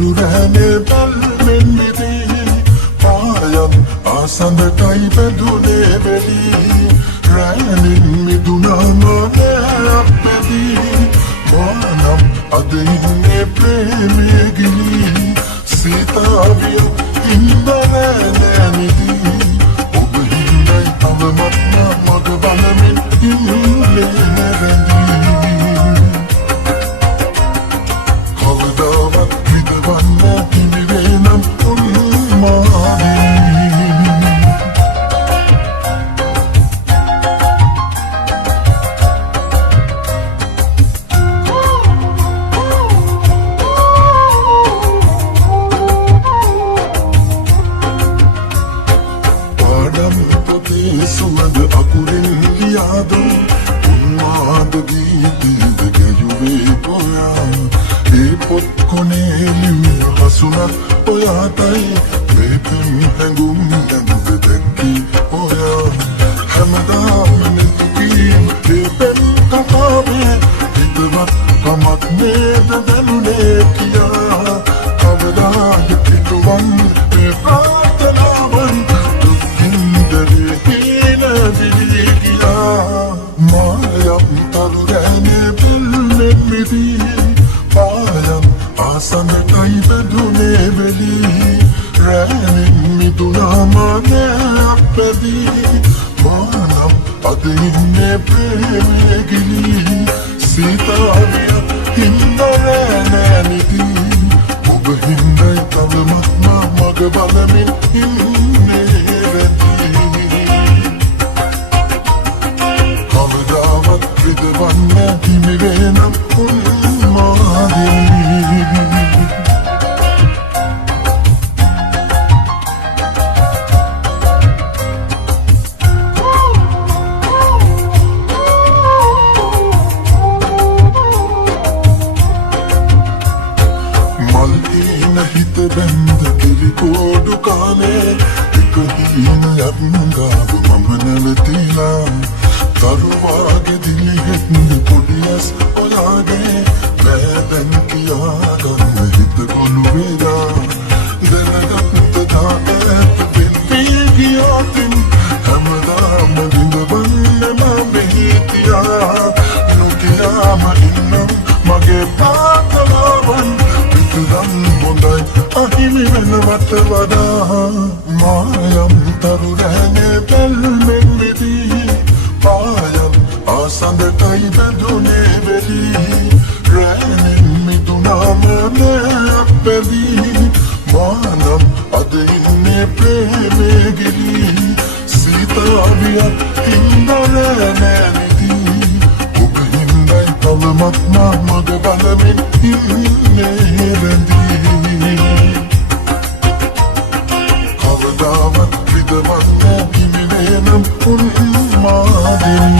තරුරෑනේ බැල්මෙන් මිදී පායම් ආසඳටයි බැඳුනේ වෙලී රෑනින් මිදුනාම නෑක් පැදී මානම් අද ඉන්නේ ප්‍රේමේ ගිලී සීතාවිය ඉන්දරෑ නෑනිදී ඔබ හිඳයි තවමත් මග බලමින් ඉන්නේ නැරැඳී සුවඳ අකුරින් ලියාදු උන්මාද ගීතීද ගැයුවේ ඔයා ඒ පොත් කොනේ ලිව්ව හසුනක් ඔයාටයි මේ පෙම් හැඟුම් ඇඳ දැක්කී ඔයා හැමදාම නෙතුකීම ඒ පෙම් කතාවේ හිතවත් කමක් නේද දැනුනේ කියා කවදා හිතුවන් මේ ප්‍රාර්ථනාවන් මායම් තරුරෑනේ බැල්මෙන් මිදී පායම් ආසඳටයි බැඳුනේ වෙලී රෑනින් මිදුනාම නෑක් පැදී මානම් අද ඉන්නේ ප්‍රේමේ ගිලී සීතාවිය හින්දරෑ නෑනිදී ඔබ හින්දයි තවමත් මග බලමින් ඉන්නේ විදවන්න හිමිවෙනම් උන්මාදී මල්ලීන හිත බැන්ද කිරිකෝඩු කාලේ එක හීන යත්ගාව මම නැවතිලා තරුවාගේ දිලිහෙත්න පොඩියස් ඔයාගේ බෑදැන් කියාගන්න හිත ගොළු වෙලා දැනගත්ත දාට වෙන්වී ගියාතින් හැමදාම දිඳවන්න මම හිටියා නොකියාම ඉන්නම් මගේ පාතලාවන් විතරම් හොඳයි අහිමි වෙනවට වඩා මායම් තරුරෑනේ බැල්මෙන් මිදී පායම් ආසඳටයි බැඳුනේ වෙලී රෑනින් මිදුනාම නෑක් පැදී මානම් අද ඉන්නේ ප්‍රේමේ ගිලී සීතාවියක් හින්දරෑ නෑනිදී ඔබ හින්දයි තවමත් මග බලමින් ඉන්නේ රැඳී කවදාවත් විදවත් හිමිවෙනම් උන්මාදී